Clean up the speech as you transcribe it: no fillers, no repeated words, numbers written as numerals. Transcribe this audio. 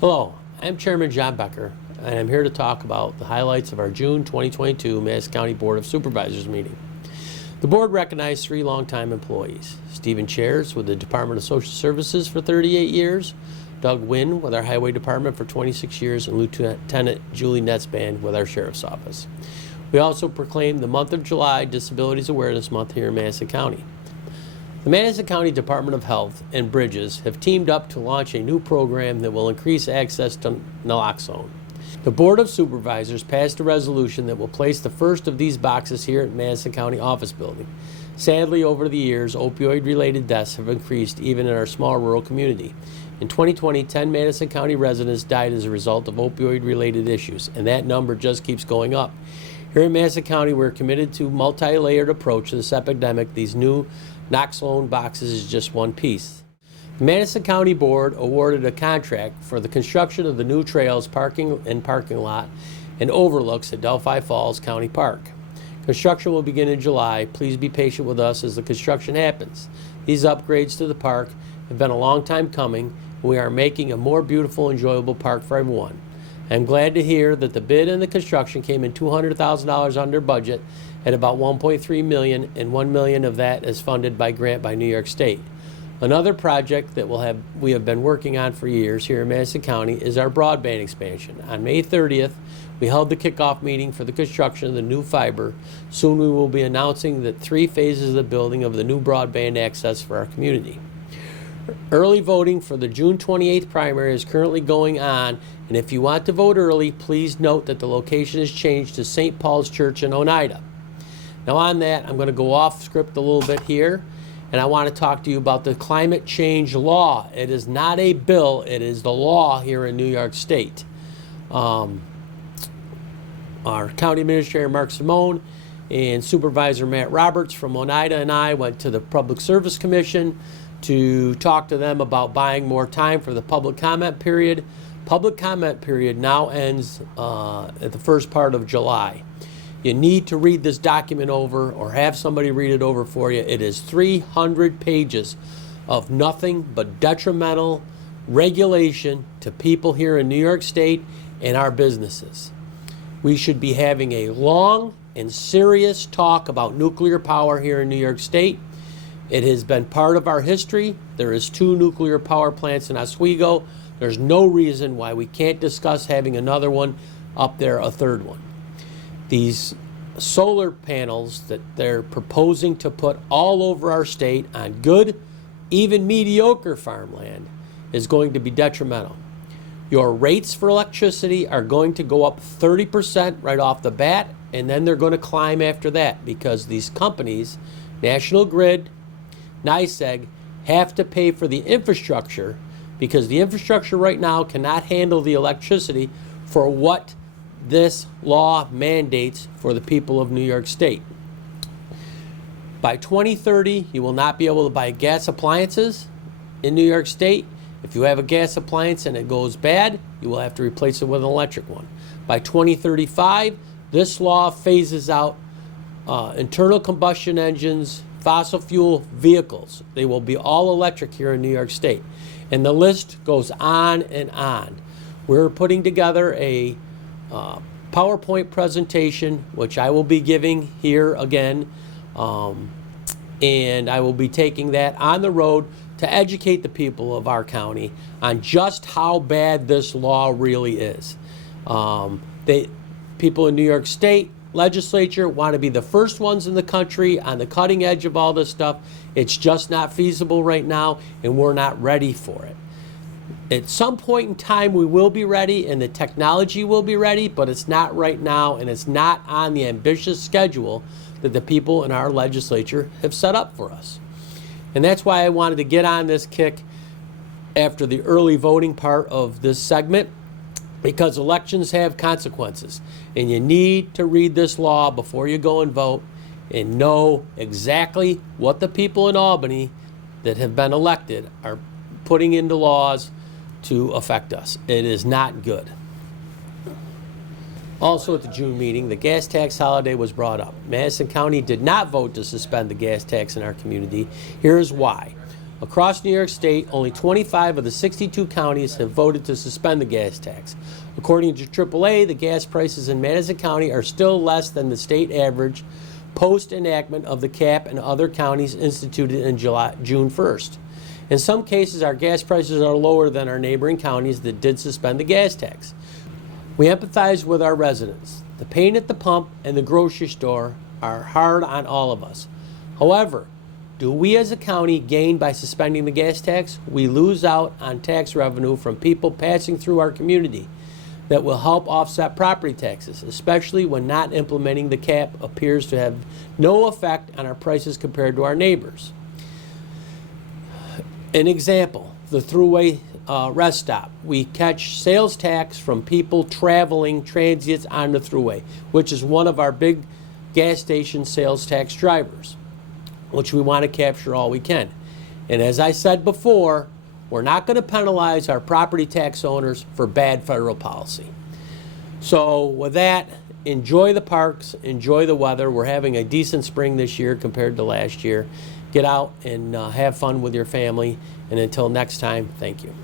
Hello, I'm Chairman John Becker, and I'm here to talk about the highlights of our June 2022 Madison County Board of Supervisors meeting. The board recognized 3 longtime employees: Stephen Chairs with the Department of Social Services for 38 years, Doug Wynn with our Highway Department for 26 years, and Lieutenant Julie Netzband with our Sheriff's Office. We also proclaimed the month of July Disabilities Awareness Month here in Madison County. The Madison County Department of Health and Bridges have teamed up to launch a new program that will increase access to naloxone. The Board of Supervisors passed a resolution that will place the first of these boxes here at Madison County Office Building. Sadly, over the years, opioid-related deaths have increased even in our small rural community. In 2020, 10 Madison County residents died as a result of opioid-related issues, and that number just keeps going up. Here in Madison County, we're committed to a multi-layered approach to this epidemic. These new naloxone boxes is just one piece. The Madison County Board awarded a contract for the construction of the new trails, parking lot, and overlooks at Delphi Falls County Park. Construction will begin in July. Please be patient with us as the construction happens. These upgrades to the park have been a long time coming. We are making a more beautiful, enjoyable park for everyone. I'm glad to hear that the bid and the construction came in $200,000 under budget at about $1.3 million, and $1 million of that is funded by grant by New York State. Another project that we have been working on for years here in Madison County is our broadband expansion. On May 30th, we held the kickoff meeting for the construction of the new fiber. Soon we will be announcing the 3 phases of the building of the new broadband access for our community. Early voting for the June 28th primary is currently going on, and if you want to vote early, please note that the location has changed to St. Paul's Church in Oneida. Now on that, I'm going to go off script a little bit here, and I want to talk to you about the climate change law. It is not a bill, it is the law here in New York State. Our County Administrator Mark Simone and Supervisor Matt Roberts from Oneida and I went to the Public Service Commission to talk to them about buying more time for the public comment period. Public comment period now ends at the first part of July. You need to read this document over or have somebody read it over for you. It is 300 pages of nothing but detrimental regulation to people here in New York State and our businesses. We should be having a long and serious talk about nuclear power here in New York State. It has been part of our history. There is 2 nuclear power plants in Oswego. There's no reason why we can't discuss having another one up there, a 3rd one. These solar panels that they're proposing to put all over our state on good, even mediocre farmland is going to be detrimental. Your rates for electricity are going to go up 30% right off the bat, and then they're going to climb after that because these companies, National Grid, NYSEG, have to pay for the infrastructure because the infrastructure right now cannot handle the electricity for what this law mandates for the people of New York State. By 2030, you will not be able to buy gas appliances in New York State. If you have a gas appliance and it goes bad, you will have to replace it with an electric one. By 2035, this law phases out internal combustion engines, fossil fuel vehicles. They will be all electric here in New York State. And the list goes on and on. We're putting together a PowerPoint presentation, which I will be giving here again, and I will be taking that on the road to educate the people of our county on just how bad this law really is. People in New York State legislature want to be the first ones in the country on the cutting edge of all this stuff. It's just not feasible right now, and we're not ready for it. At some point in time, we will be ready and the technology will be ready, but it's not right now, and it's not on the ambitious schedule that the people in our legislature have set up for us. And that's why I wanted to get on this kick after the early voting part of this segment, because elections have consequences, and you need to read this law before you go and vote and know exactly what the people in Albany that have been elected are putting into laws to affect us. It is not good. Also at the June meeting, the gas tax holiday was brought up. Madison County did not vote to suspend the gas tax in our community. Here's why. Across New York State, only 25 of the 62 counties have voted to suspend the gas tax. According to AAA, the gas prices in Madison County are still less than the state average post-enactment of the cap in other counties instituted in June 1st. In some cases, our gas prices are lower than our neighboring counties that did suspend the gas tax. We empathize with our residents. The pain at the pump and the grocery store are hard on all of us. However, do we as a county gain by suspending the gas tax? We lose out on tax revenue from people passing through our community that will help offset property taxes, especially when not implementing the cap appears to have no effect on our prices compared to our neighbors. An example, the Thruway rest stop. We catch sales tax from people traveling transits on the Thruway, which is one of our big gas station sales tax drivers, which we want to capture all we can. And as I said before, we're not going to penalize our property tax owners for bad federal policy. So with that, enjoy the parks, enjoy the weather. We're having a decent spring this year compared to last year. Get out and have fun with your family. And until next time, thank you.